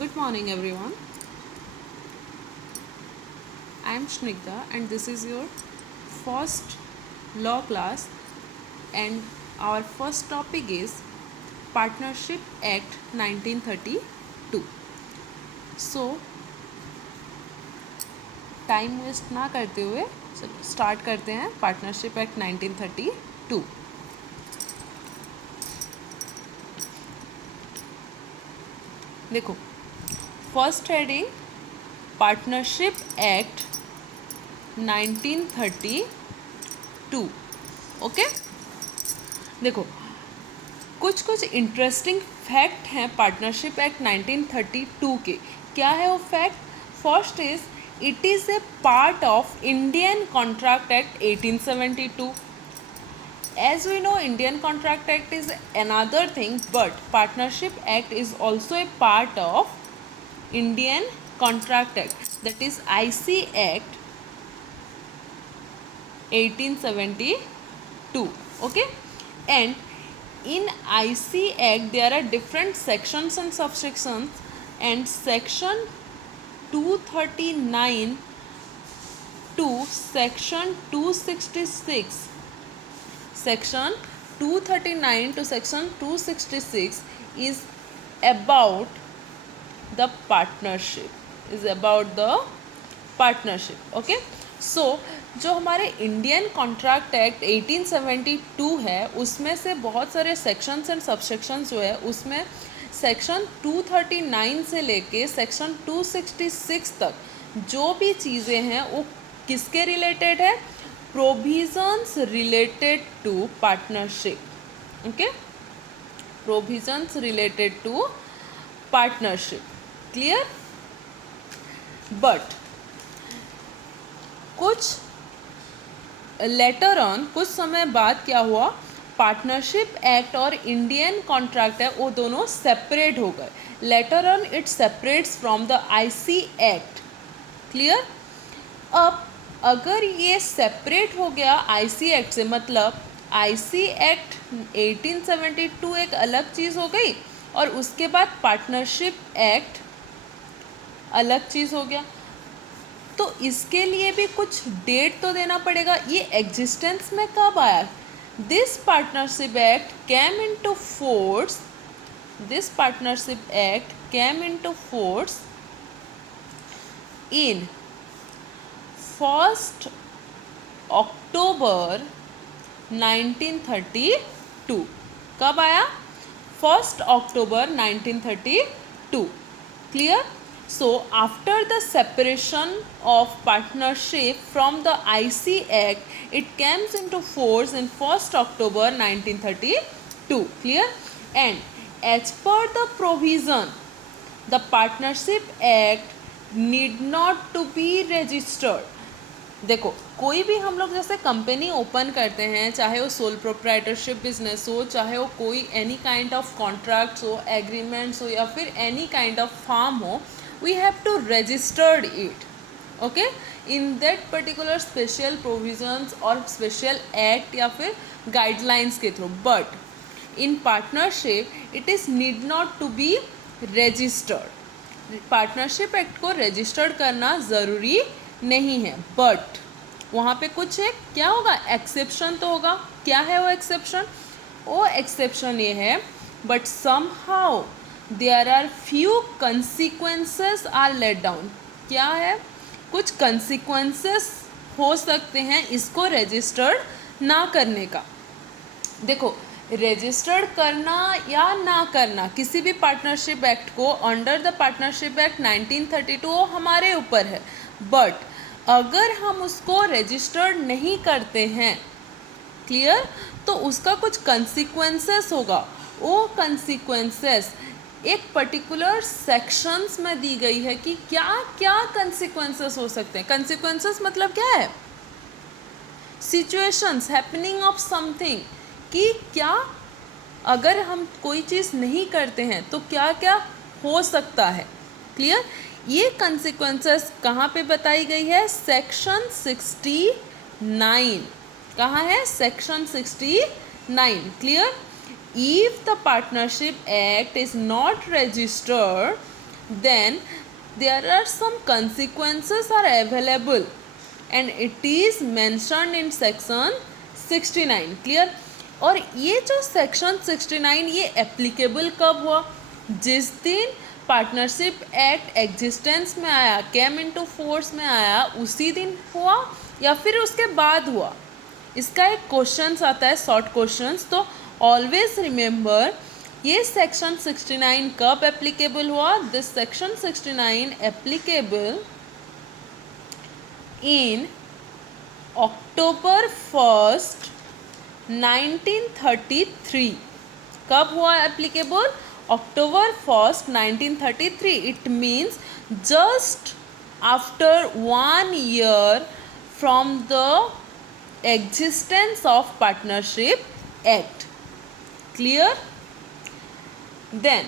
Good morning, everyone. I am Shnigdha, and this is your first law class. And our first topic is Partnership Act 1932. So, time waste ना करते हुए चलो start करते हैं partnership act 1932। देखो, first heading partnership act 1932। Okay, देखो कुछ interesting fact हैं पार्टनरशिप एक्ट 1932 के। क्या है वो fact? First is it is a part of Indian contract act 1872। As we know, Indian Contract Act is another thing, but Partnership Act is also a part of Indian Contract Act, that is IC Act 1872. Okay, and in IC Act there are different sections and subsections, and section 239 to section 266, section 239 to section 266 is about the partnership. Okay, so जो हमारे Indian contract act 1872 है उसमें से बहुत सारे sections and subsections जो है उसमें सेक्शन 239 से लेके सेक्शन 266 तक जो भी चीज़ें हैं वो किसके रिलेटेड है? Provisions related to partnership. Okay, provisions related to partnership. Clear? But कुछ लेटर ऑन, कुछ समय बाद क्या हुआ, पार्टनरशिप एक्ट और इंडियन कॉन्ट्रैक्ट है वो दोनों सेपरेट हो गए। Later on it separates from the IC act. Clear? अब अगर ये सेपरेट हो गया आईसी एक्ट से, मतलब आईसी एक्ट 1872 एक अलग चीज़ हो गई और उसके बाद पार्टनरशिप एक्ट अलग चीज़ हो गया, तो इसके लिए भी कुछ डेट तो देना पड़ेगा। ये एग्जिस्टेंस में कब आया? This partnership act came into force, this partnership act came into force in 1 अक्टूबर 1932। कब आया? 1 अक्टूबर 1932। Clear? So after the separation of partnership from the IC Act, it comes into force in 1 October 1932. Clear? And as per the provision, the Partnership Act need not to be registered. देखो, कोई भी हम लोग जैसे company open करते हैं, चाहे वो सोल प्रोप्राइटरशिप बिजनेस हो, चाहे वो कोई एनी काइंड ऑफ कॉन्ट्रैक्ट्स हो, एग्रीमेंट्स हो, या फिर एनी काइंड ऑफ फार्म हो, we have to registered it, okay, in that particular special provisions or special act या फिर guidelines के through, but in partnership it is need not to be registered। Partnership act को registered करना ज़रूरी नहीं है, but वहाँ पे कुछ है, क्या होगा? एक्सेप्शन तो होगा। क्या है वो एक्सेप्शन? वो एक्सेप्शन ये है, but somehow there are few consequences are let down. क्या है? कुछ कंसिक्वेंसेस हो सकते हैं इसको रजिस्टर्ड ना करने का। देखो, रजिस्टर्ड करना या ना करना किसी भी पार्टनरशिप एक्ट को अंडर द पार्टनरशिप एक्ट 1932 हमारे ऊपर है, बट अगर हम उसको रजिस्टर्ड नहीं करते हैं, क्लियर, तो उसका कुछ कंसिक्वेंसेस होगा। वो कंसिक्वेंसेस एक पर्टिकुलर सेक्शंस में दी गई है कि क्या क्या कंसिक्वेंसेस हो सकते हैं। कंसिक्वेंसेस मतलब क्या है? सिचुएशंस हैपनिंग ऑफ समथिंग, कि क्या अगर हम कोई चीज़ नहीं करते हैं तो क्या क्या हो सकता है। क्लियर? ये कंसिक्वेंसेस कहाँ पे बताई गई है? सेक्शन 69। कहाँ है? Section 69। Clear? If the partnership act is not registered, then there are some consequences are available and it is mentioned in section 69. Clear? और ये जो सेक्शन 69 ये एप्लीकेबल कब हुआ? जिस दिन पार्टनरशिप एक्ट एग्जिस्टेंस में आया, केम इनटू फोर्स में आया, उसी दिन हुआ या फिर उसके बाद हुआ? इसका एक क्वेश्चन आता है, शॉर्ट क्वेश्चंस, तो ऑलवेज रिमेंबर ये सेक्शन 69 कब एप्लीकेबल हुआ? This section 69 applicable in October 1st 1933. कब हुआ applicable? October 1st 1933. It means just after 1 year from the existence of Partnership Act. Clear? Then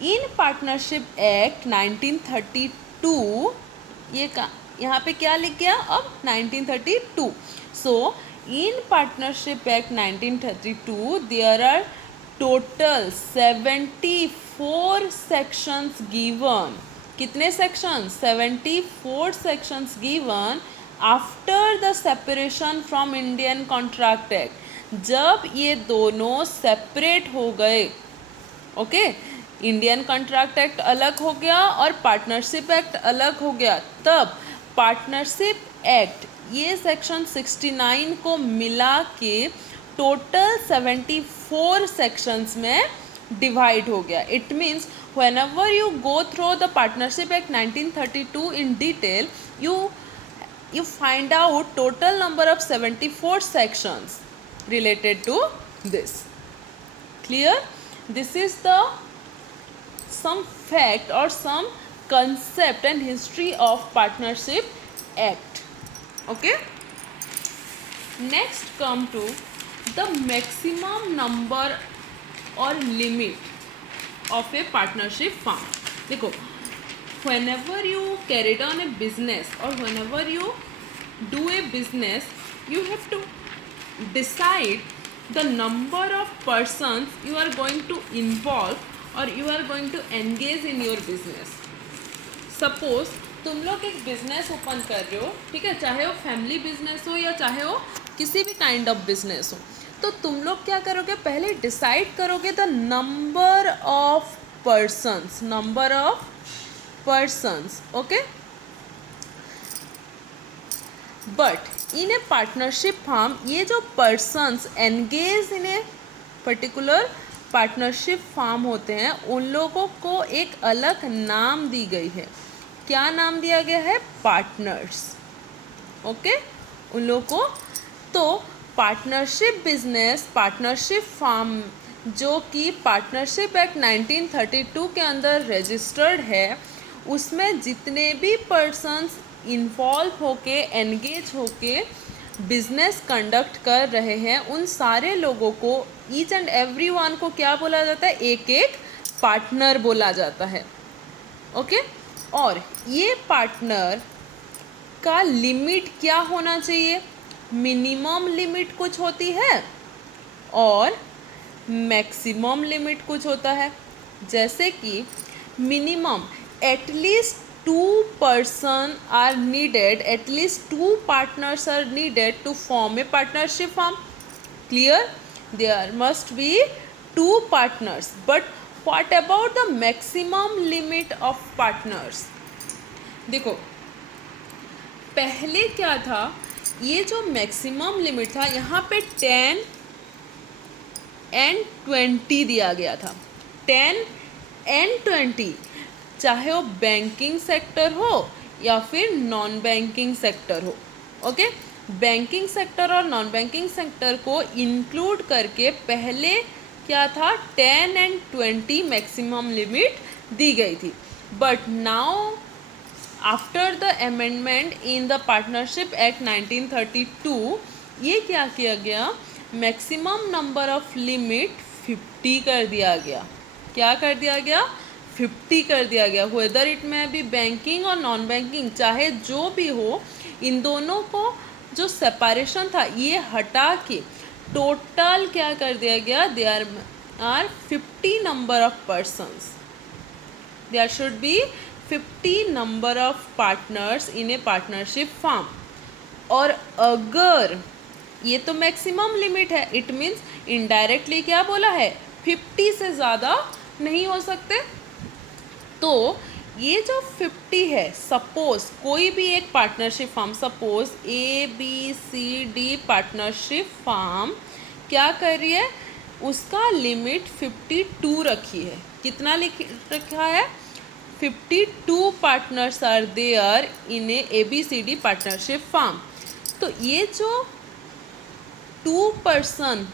in Partnership Act 1932, ये यहाँ पे क्या लिख गया अब? 1932. So in Partnership Act 1932 there are total 74 sections given. कितने sections? 74 sections given after the separation from Indian Contract Act. जब ये दोनों सेपरेट हो गए, ओके, इंडियन कॉन्ट्रैक्ट एक्ट अलग हो गया और पार्टनरशिप एक्ट अलग हो गया, तब पार्टनरशिप एक्ट ये सेक्शन 69 को मिला के टोटल 74 सेक्शंस में डिवाइड हो गया. It means whenever you go through the Partnership Act 1932 in detail, you find out total number of 74 sections related to this. Clear? This is the some fact or some concept and history of Partnership Act. Okay? Next come to the maximum number or limit of a partnership firm. देखो, whenever you carry on a business or whenever you do a business, you have to decide the number of persons you are going to involve or you are going to engage in your business. Suppose तुम लोग एक business open कर रहे हो, ठीक है, चाहे वो फैमिली बिजनेस हो या चाहे वो किसी भी काइंड ऑफ बिजनेस हो, तो तुम लोग क्या करोगे? पहले डिसाइड करोगे the number of persons, okay. But in a partnership firm ये जो persons engage in a particular partnership firm होते हैं, उन लोगों को एक अलग नाम दी गई है. क्या नाम दिया गया है? पार्टनर्स. ओके, उन लोगों को. तो पार्टनरशिप बिजनेस, पार्टनरशिप फर्म जो कि पार्टनरशिप एक्ट 1932 के अंदर रजिस्टर्ड है, उसमें जितने भी पर्सन्स इन्वॉल्व होके एंगेज होके बिजनेस कंडक्ट कर रहे हैं, उन सारे लोगों को, ईच एंड एवरी वन को क्या बोला जाता है? एक एक पार्टनर बोला जाता है. ओके. और ये पार्टनर का लिमिट क्या होना चाहिए? मिनिमम लिमिट कुछ होती है और मैक्सिमम लिमिट कुछ होता है. जैसे कि minimum at least 2 person are needed, at least 2 partners are needed to form a partnership firm. Clear? There must be 2 partners. But what about the maximum limit of partners? देखो, पहले क्या था? ये जो मैक्सिमम लिमिट था, यहाँ पे 10 and 20 दिया गया था. 10 and 20, चाहे वो बैंकिंग सेक्टर हो या फिर नॉन बैंकिंग सेक्टर हो. ओके, बैंकिंग सेक्टर और नॉन बैंकिंग सेक्टर को इंक्लूड करके पहले क्या था? 10 and 20 मैक्सिमम लिमिट दी गई थी. But now after the amendment in the partnership act 1932, ये क्या किया गया? मैक्सिमम नंबर ऑफ लिमिट 50 कर दिया गया. क्या कर दिया गया? 50 कर दिया गया. वेदर इट में भी बैंकिंग और नॉन बैंकिंग, चाहे जो भी हो, इन दोनों को जो सेपरेशन था ये हटा के टोटल क्या कर दिया गया? There are 50 number of persons. There should be 50 number of partners in a partnership firm. और अगर ये तो मैक्सिमम लिमिट है, इट मीन्स इनडायरेक्टली क्या बोला है, 50 से ज़्यादा नहीं हो सकते। तो ये जो 50 है, सपोज कोई भी एक partnership firm, suppose ABCD partnership firm क्या कर रही है, उसका लिमिट 52 रखी है। कितना रखा है, 52 partners are there in a ABCD partnership firm. तो ये जो 2 पर्सन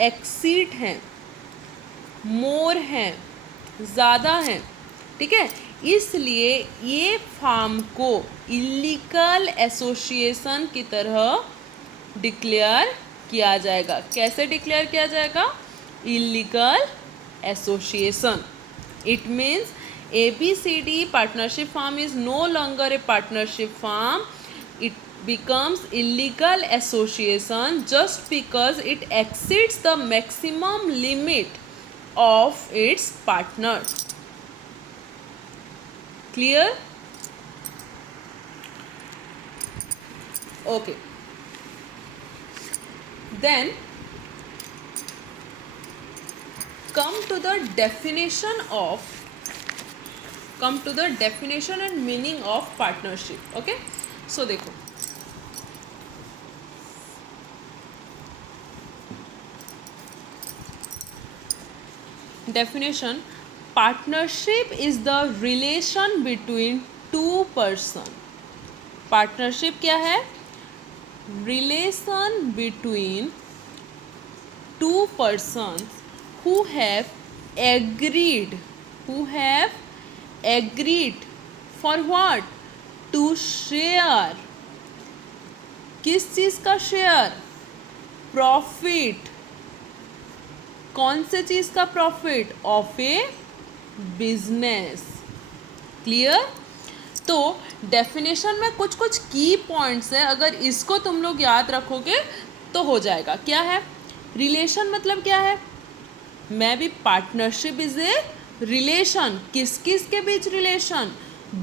एक्सीड हैं, मोर हैं, ज़्यादा हैं, ठीक है, इसलिए ये फार्म को इलीगल एसोसिएशन की तरह डिक्लेयर किया जाएगा। कैसे डिक्लेयर किया जाएगा, illegal association. It means ABCD partnership firm is no longer a partnership firm, it becomes illegal association just because it exceeds the maximum limit of its partners. Clear? Okay. Then come to the definition and meaning of partnership. Okay, so देखो, definition, partnership is the relation between two person. partnership क्या है, relation between two persons who have agreed for what, to share, किस चीज़ का share, profit, कौन से चीज़ का profit, of A business. Clear? तो definition में कुछ कुछ की पॉइंट्स है, अगर इसको तुम लोग याद रखोगे तो हो जाएगा। क्या है, रिलेशन मतलब क्या है, मैं भी, पार्टनरशिप इज ए रिलेशन, किस किस के बीच रिलेशन,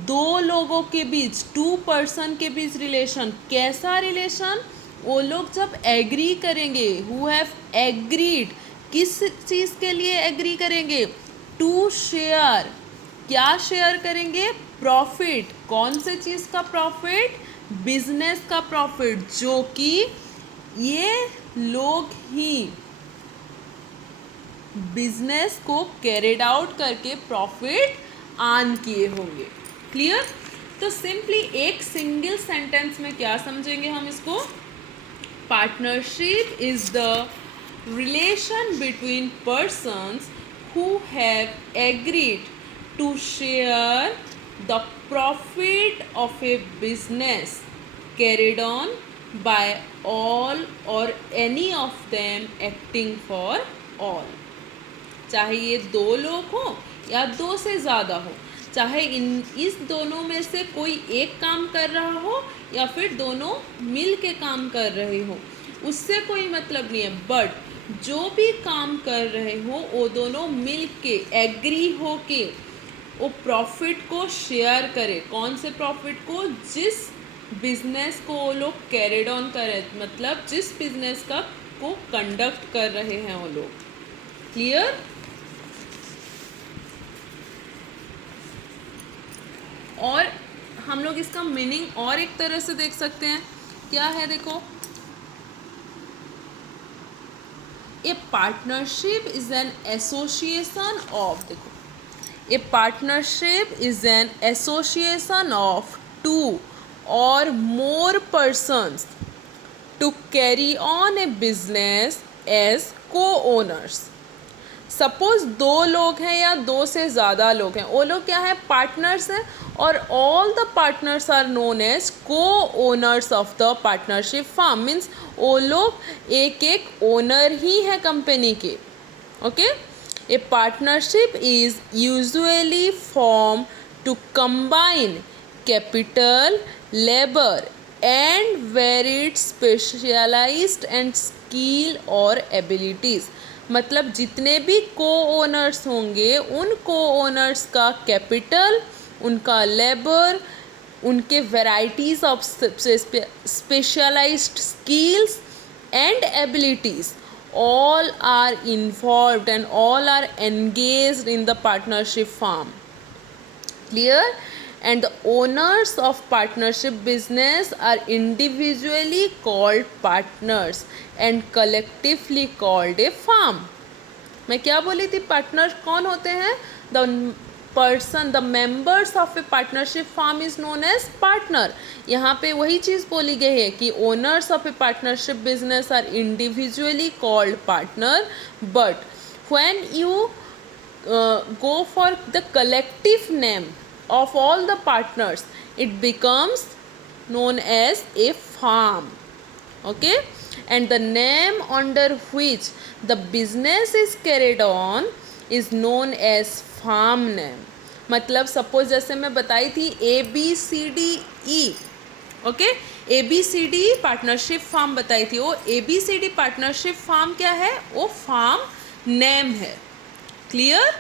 2 लोगों के बीच, 2 पर्सन के बीच रिलेशन। कैसा रिलेशन, वो लोग जब एग्री करेंगे, हु हैव एग्रीड, किस चीज़ के लिए एग्री करेंगे, टू शेयर, क्या शेयर करेंगे, प्रॉफिट, कौन से चीज़ का प्रॉफिट, बिजनेस का प्रॉफिट, जो कि ये लोग ही बिजनेस को कैरिड आउट करके प्रॉफिट अर्न किए होंगे। क्लियर? तो सिंपली एक सिंगल सेंटेंस में क्या समझेंगे हम इसको, partnership is the relation between persons who have agreed to share the profit of a business carried on by all or any of them acting for all। चाहे ये 2 लोग हो या 2 से ज़्यादा हो, चाहे इस दोनों में से कोई एक काम कर रहा हो या फिर दोनों मिल के काम कर रहे हो, उससे कोई मतलब नहीं है, बट जो भी काम कर रहे हो वो दोनों मिल के एग्री हो के वो प्रॉफिट को शेयर करे। कौन से प्रॉफिट को, जिस बिजनेस को वो लोग कैरिड ऑन करे, मतलब जिस बिजनेस का को कंडक्ट कर रहे हैं वो लोग। क्लियर? और हम लोग इसका मीनिंग और एक तरह से देख सकते हैं, क्या है, देखो, a partnership is an association of, देखो, a partnership is an association of 2 or more persons to carry on a business as co-owners। Suppose 2 लोग हैं या 2 से ज़्यादा लोग हैं, वो लोग क्या है, पार्टनर्स हैं, और all the partners are known as co-owners of the partnership firm. Means वो लोग एक एक ओनर ही है कंपनी के। Okay, a partnership is usually form to combine capital, labour and varied specialised and skill और एबिलिटीज़। मतलब जितने भी को ओनर्स होंगे उन को ओनर्स का कैपिटल, उनका लेबर, उनके varieties of specialised skills and abilities all are involved and all are engaged in the partnership firm. Clear? And the owners of partnership business are individually called partners and collectively called a firm. मैं क्या बोली थी, partner कौन होते हैं? The members of a partnership firm is known as partner. यहाँ पे वही चीज़ बोली गई है कि owners of a partnership business are individually called partner, but when you go for the collective name of all the partners, it becomes known as a firm. Okay, and the name under which the business is carried on is known as firm name. मतलब सपोज जैसे मैं बताई थी ABCDE, okay, ABCD partnership firm बताई थी. वो ABCD partnership firm क्या है? वो फार्म नेम है. क्लियर?